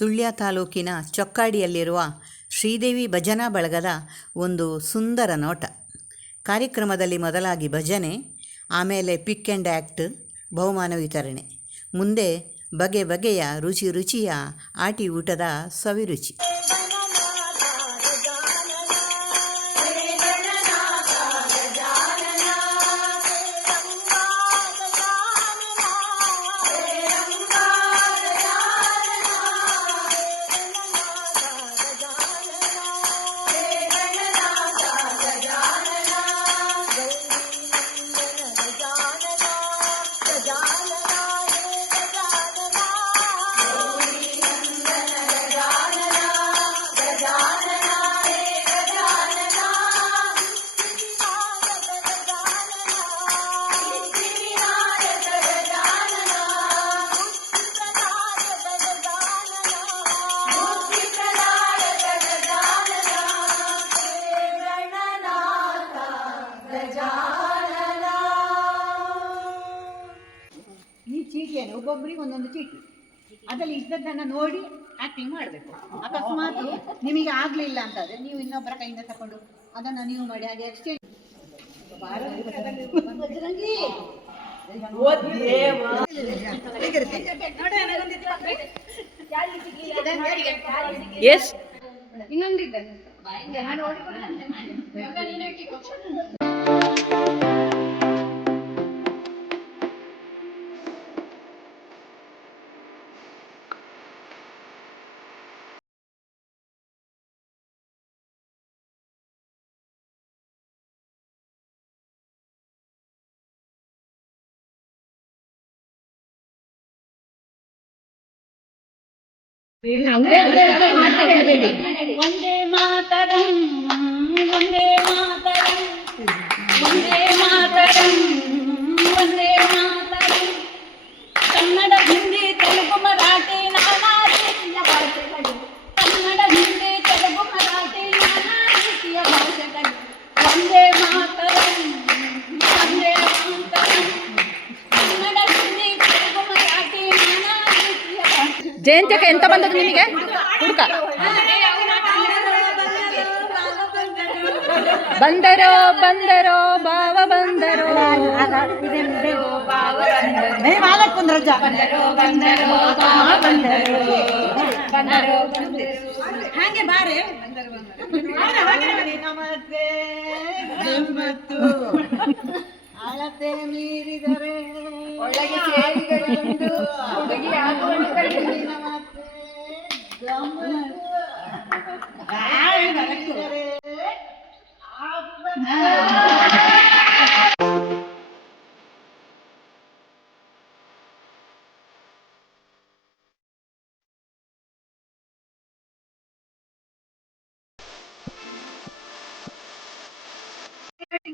ಸುಳ್ಯ ತಾಲೂಕಿನ ಚೊಕ್ಕಾಡಿಯಲ್ಲಿರುವ ಶ್ರೀದೇವಿ ಭಜನಾ ಬಳಗದ ಒಂದು ಸುಂದರ ನೋಟ. ಕಾರ್ಯಕ್ರಮದಲ್ಲಿ ಮೊದಲಾಗಿ ಭಜನೆ, ಆಮೇಲೆ ಪಿಕ್ ಆ್ಯಂಡ್ ಆ್ಯಕ್ಟ್ ಬಹುಮಾನ ವಿತರಣೆ. ಮುಂದೆ ಬಗೆ ಬಗೆಯ ರುಚಿ ರುಚಿಯ ಆಟಿ ಊಟದ ಸವಿರುಚಿ. ಒಬ್ಬೊಬ್ಬರಿಗೆ ಒಂದೊಂದು ಚೀಟಿ. ಅದರಲ್ಲಿ ಇದ್ದದ್ದನ್ನು ನೋಡಿ ಆಕ್ಟಿಂಗ್ ಮಾಡಬೇಕು. ಅಕಸ್ಮಾತ್ ನಿಮಗೆ ಆಗಲಿಲ್ಲ ಅಂತಂದರೆ ನೀವು ಇನ್ನೊಬ್ಬರ ಕೈಯಿಂದ ತಗೊಂಡು ಅದನ್ನು ನೀವು ಮಾಡಿ ಹಾಗೆ ಎಕ್ಸ್ಚೇಂಜ್ ಎಸ್ ಒಂದೇ ಮಾತರಂ ಒಂದೇ ಮಾತರಂ ಒಂದೇ ಮಾತರಂ ಒಂದೇ ಮಾತರಂ ಕನ್ನಡ ಹಿಂದಿ ತೆಲುಗು ಮರಾಠಿ ನಾನಾ ರೀತಿಯ ಭಾಷೆಗಳು ಕನ್ನಡ ಹಿಂದಿ ತೆಲುಗು ಮರಾಠಿ ನಾನಾ ರೀತಿಯ ಭಾಷೆಗಳು ಒಂದೇ ಮಾತರಂ ಒಂದೇ ಮಾತರಂ ಕನ್ನಡ ಹಿಂದಿ ತೆಲುಗು ಮರಾಠಿ ನಾನಾ ರೀತಿಯ ಭಾಷೆ ಜಯಂತಿಗೆ ಎಂತ ಬಂದದ್ದು ನಿಮಗೆ ಹುಡುಕ ಬಂದರೋ ಬಂದರೋ ಭಾವ ಬಂದರೋ. ಹಾಗೆ ಬಾರೆ. ಅಳತೆ ಮೀರಿದರೆ. ಒಳಗೆ ಸೇರಿಗಳುಂಟು ಹುಡುಗಿ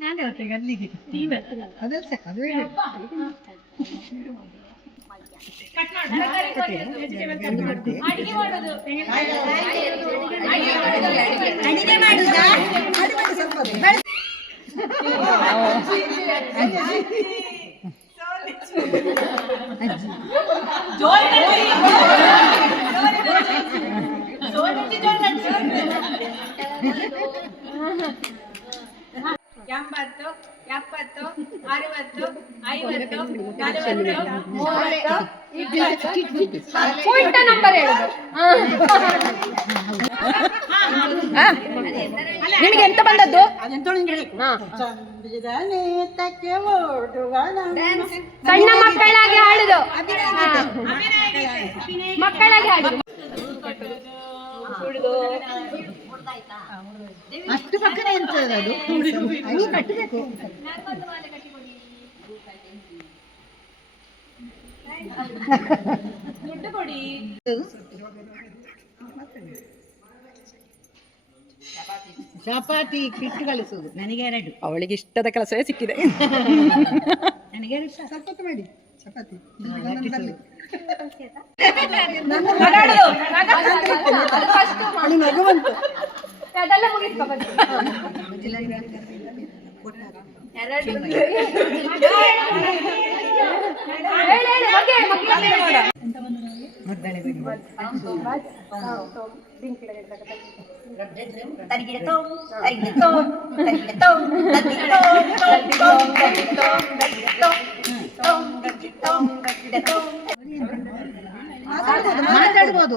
ನಾನು ಹೇಳ್ತೇನೆ ಅಲ್ಲಿಗೆ ಅದೇ ಸರ್ ಅದೇ ನಮಸ್ತೆ ಗಮ್ಮತ್ತು ಮೀರಿದರೆ ಎಂಬತ್ತು ಎಪ್ಪತ್ತು ಅರವತ್ತು ಐವತ್ತು ನಲವತ್ತು ಮೂವತ್ತು. ನಿಮಗೆ ಎಂತ ಬಂದದ್ದು? ಸಣ್ಣ ಮಕ್ಕಳಾಗಿ ಹಾಡುದು. ಮಕ್ಕಳಾಗಿ ಹಾಡುದು. ಅಷ್ಟು ಪಕ್ಕನೆ ಎಂತ ಅದು ಅದು ಕಟ್ಟಬೇಕು ಚಪಾತಿ ಕಿಟ್ಟು ಕಲಿಸುವುದು ನನಗೆ ಎರಡು. ಅವಳಿಗೆ ಇಷ್ಟದ ಕೆಲಸವೇ ಸಿಕ್ಕಿದೆ. ನನಗೆ ಎರಡು ಮಾಡಿ. ಚಪಾತಿ. ಅದೆಲ್ಲ ಮಗಳು ಬನ್ನಿ. ಎರಡು ಹೇಳಿ, ಹೇಳಿ, ಬಗ್ಗೆ, ಮಕ್ಕಳಲ್ಲಿ ನೋಡು. ಮಾತಾಡ್ಬೋದು.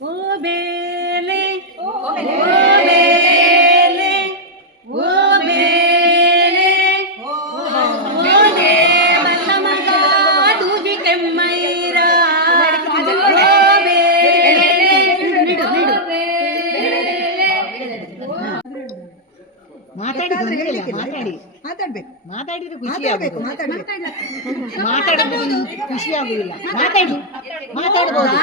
ಓ ಬೇಲೆ ಓ ಬೇಲೆ ಮಾತಾಡಿದ್ರೆ ಖುಷಿ ಆಗಬೇಕು ಮಾತಾಡಬಹುದು ಖುಷಿ ಆಗುದಿಲ್ಲ ಮಾತಾಡಿ ಮಾತಾಡಬಹುದು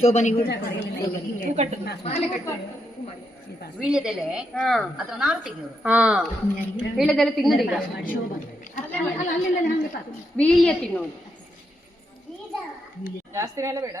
ಶೋಭನಿಗೂ ವೀಳ್ಯದೆಲೆ ನಾರು ತೆಗೆಯೋದು ಈಗ ವೀಳ್ಯ ತಿನ್ನೋದು ಜಾಸ್ತಿ ತೆಗಿತಾ?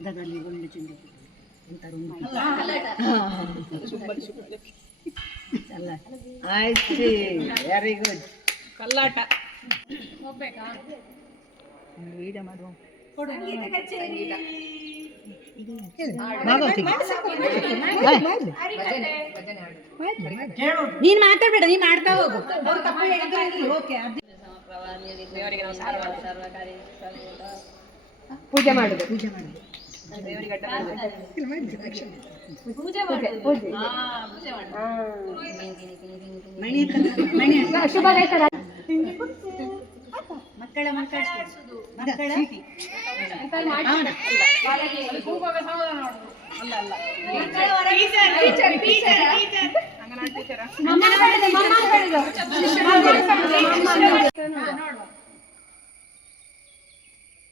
ಮಾಡಿ ಒಳ್ಳೆ ಚೆಂಡು ಕಲ್ಲಾಟ ಆಯ್ತು ವೆರಿ ಗುಡ್ ಕಲ್ಲಾಟ. ನೀನ್ ಮಾತಾಡ್ಬೇಡ ನೀನ್ ಮಾಡ್ತಾ ಹೋಗು. ಪೂಜೆ ಮಾಡುದು ಪೂಜೆ ಮಾಡಿ ಪೂಜೆ ಮಕ್ಕಳ ಮಕ್ಕಳ ಅಂತ ಮಣಿ ಅಂತ. ಶುಭ ಲೇಖನ ಮಕ್ಕಳ ಮಕ್ಕಳ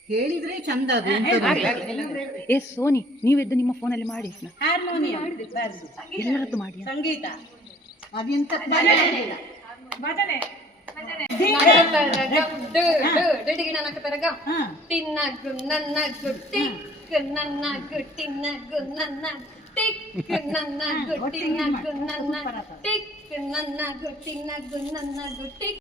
ಹೇಳಿದ್ರೆ ಚಂದ ಅದು? ಏ ಸೋನಿ ನೀವೆದ್ದು ನಿಮ್ಮ ಫೋನಲ್ಲಿ ಮಾಡಿ. ಹಾರ್ಮೋನಿಯಂ ಎಲ್ಲರದ್ದು ಮಾಡಿ. ಸಂಗೀತ. ಅದೆಂತ ಭಜನೆ ತಿನ್ನಗು ನನ್ನಗು ಟಿಕ್ ನನ್ನಗು ತಿನ್ನಗು ನನ್ನ ಟಿಕ್ ನನ್ನಗು ತಿನ್ನಗು ನನ್ನ ಟಿಕ್ ನನ್ನಗು ತಿನ್ನಗು ನನ್ನಗು ಟಿಕ್.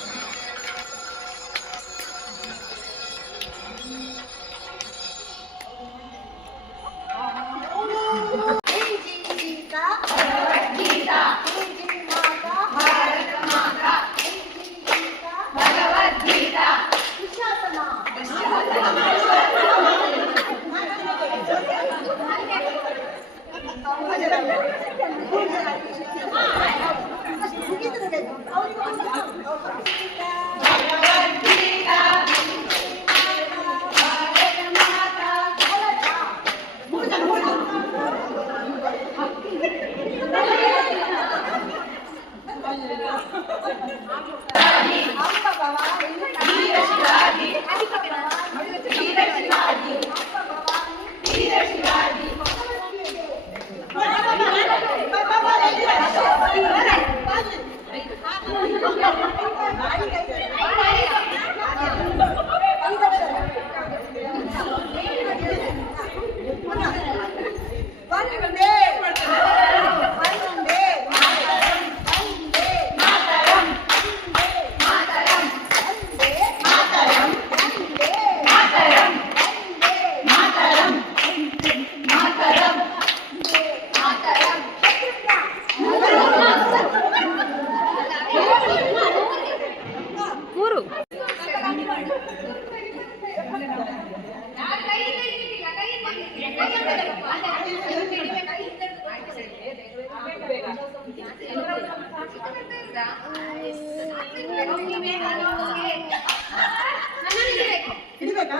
ಹಿಡಿಬೇಕಾ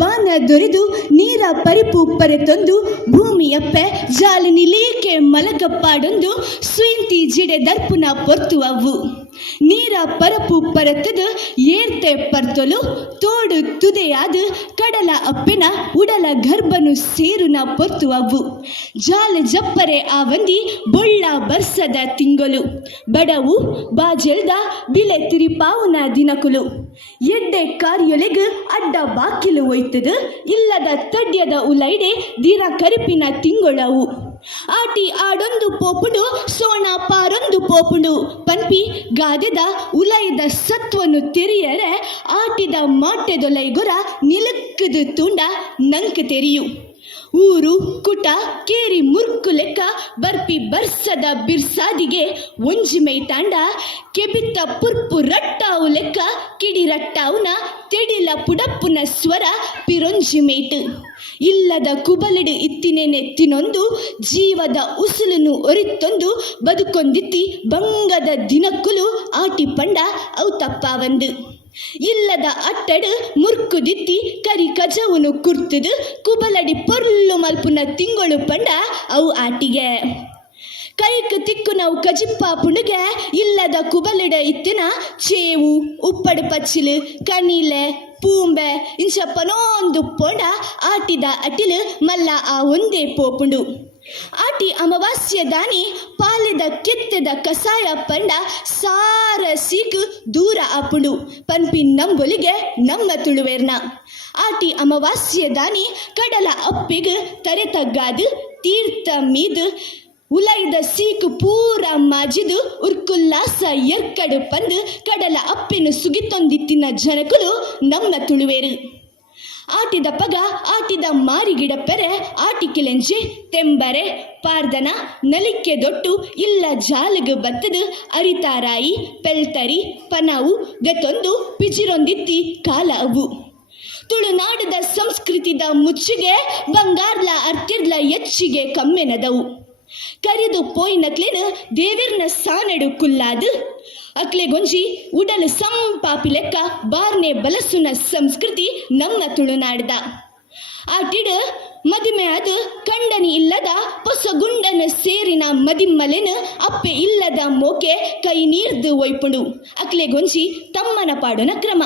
ಬಾನ ದೊರೆದು ನೀರ ಪರಿಪು ಪರೆತೊಂದು ಭೂಮಿಯಪ್ಪೆ ಜಾಲಿನಿ ಲೀಕೆ ಮಲಕಪ್ಪಾಡೊಂದು ಸ್ವಿಂತಿ ಜಿಡೆ ದರ್ಪುನ ಪೊರ್ತುವವು. ನೀರ ಪರಪು ಪರತದ ಏರ್ತೆ ಪರ್ತೊಲು ತೋಡು ತುದೆಯಾದ ಕಡಲ ಅಪ್ಪೆನ ಉಡಲ ಗರ್ಭನು ಸೇರುನ ಪೊತ್ತುವವು ಜಾಲ ಜಪ್ಪರೆ ಆವಂದಿ ವಂದಿ ಬೊಳ್ಳ ಬರ್ಸದ ತಿಂಗಳು. ಬಡವು ಬಾಜೆಲ್ದ ಬಿಲೆ ತಿರಿಪಾವುನ ದಿನಕುಲು. ಎಡ್ಡೆ ಕಾರ್ಯೊಲೆಗ ಅಡ್ಡ ಬಾಕಿಲು ಒಯ್ತದ ಇಲ್ಲದ ತಡ್ಯದ ಉಲೈಡೆ ದಿನ ಕರಿಪಿನ ತಿಂಗೊಳವು. ಆಟಿ ಆಡೊಂದು ಪೋಪುಡು, ಸೋಣ ಪಾರೊಂದು ಪೋಪುಡು. ಪನ್ಪಿ ಗಾದೆದ ಉಲಯದ ಸತ್ವನು ತೆರಿಯರೆ, ಆಟಿದ ಮಾಟೆದೊಲೈಗೊರ ನಿಲಕ್ಕದು ತುಂಡ ನಂಕ ತೆರಿಯು ಊರು ಕುಟ ಕೇರಿ ಮುರ್ಕು ಲೆಕ್ಕ ಬರ್ಪಿ ಬರ್ಸದ ಬಿರ್ಸಾದಿಗೆ ಒಂಜಿ ಮೈ ತಾಂಡ ಕೆಬಿತ್ತ ಪುರ್ಪು ರಟ್ಟಾವು ಲೆಕ್ಕ ಕಿಡಿ ರಟ್ಟಾವುನ ತೆಡಿಲ ಪುಡಪ್ಪುನ ಸ್ವರ ಪಿರೊಂಜಿ ಮೇಟ್ ಇಲ್ಲದ ಕುಬಲಿಡು ಇತ್ತಿನೆ ನೆತ್ತಿನೊಂದು ಜೀವದ ಉಸುಲನ್ನು ಒರಿತೊಂದು ಬದುಕೊಂದಿತ್ತಿ ಬಂಗದ ದಿನಕ್ಕುಲು ಆಟಿ ಪಂಡ ಅವು ಇಲ್ಲದ ಅಟ್ಟಡು ಮುರ್ಕುದಿತ್ತಿ ಕರಿ ಕಜವುನು ಕುರ್ತದು, ಕುಬಲಡಿ ಪೊರ್ಲು ಮಲ್ಪುನ ತಿಂಗಳು ಪಂಡ ಅವು ಆಟಿಗೆ. ಕೈಕ್ ತಿಕ್ಕು ನಾವು ಕಜಿಪ್ಪ ಪುಣಗೆ, ಇಲ್ಲದ ಕುಬಲಿಡ ಇತ್ತಿನ ಚೇವು ಉಪ್ಪಡು ಪಚ್ಚಿಲು ಕಣಿಲೆ. ಪೂಂಬೆ ಪನೊಂದು ಪೊಂಡ ಆಟಿದ ಅಟಿಲು ಮಲ್ಲ ಆ ಒಂದೇ ಪೋಪುಂಡು. ಆಟಿ ಅಮಾವಾಸ್ಯ ದಾನಿ ಪಾಲಿದ ಕೆತ್ತದ ಕಸಾಯ ಪಂಡ ಸಾರ ಸೀಕು ದೂರ ಆಪುಂಡು. ಪನ್ಪಿ ನಂಬೊಲಿಗೆ ನಮ್ಮ ತುಳುವೇರ್ನ. ಆಟಿ ಅಮಾವಾಸ್ಯ ದಾನಿ ಕಡಲ ಅಪ್ಪಿಗ್ ತರೆತಗ್ಗಾದು ತೀರ್ಥ ಮೀದು ಉಲೈದ ಸೀಕು ಪೂರ ಮಾಜಿದು ಉರ್ಕುಲ್ಲಾಸ ಎರ್ಕಡು ಪಂದು ಕಡಲ ಅಪ್ಪಿನ ಸುಗಿತೊಂದಿತ್ತಿನ ಜನಕುಲು ನಮ್ಮ ತುಳುವೇರು. ಆಟಿದ ಪಗ ಆಟಿದ ಮಾರಿಗಿಡ ಪೆರೆ ಆಟಿಕಿಲೆಂಜೆ ತೆಂಬರೆ ಪಾರ್ದನ ನಲಿಕೆ ದೊಟ್ಟು ಇಲ್ಲ ಜಾಲಗ ಬತ್ತದು ಅರಿತಾರಾಯಿ ಪೆಲ್ತರಿ ಪನಾವು ಗತೊಂದು ಪಿಜಿರೊಂದಿತ್ತಿ ಕಾಲ ಅವು. ತುಳುನಾಡದ ಸಂಸ್ಕೃತಿದ ಮುಚ್ಚಿಗೆ ಬಂಗಾರ್ಲ ಅರ್ತಿರ್ಲ ಹೆಚ್ಚಿಗೆ ಕಮ್ಮೆನದವು. ಕರಿದು ಪೋಯ್ನಕ್ಲೆನ ದೇವಿರ್ನ ಸಾನಡು ಕುಲ್ಲಾದು. ಅಕ್ಲೆ ಗೊಂಜಿ ಉಡಲು ಸಂಪಾಪಿ ಲೆಕ್ಕ ಬಾರ್ನೆ ಬಲಸುನ ಸಂಸ್ಕೃತಿ ನಮ್ಮ ತುಳುನಾಡ್ದ. ಆಟಿಡ ಮದಿಮೆ ಅದು ಕಂಡನಿ ಇಲ್ಲದ ಪೊಸ ಸೇರಿನ ಮದಿಮ್ಮಲೆನ ಅಪ್ಪೆ ಇಲ್ಲದ ಮೋಕೆ ಕೈ ನೀರ್ದು ಒಯ್ಪುಂಡು. ಅಕ್ಲೆ ಗೊಂಜಿ ತಮ್ಮನ ಪಾಡುನ ಕ್ರಮ.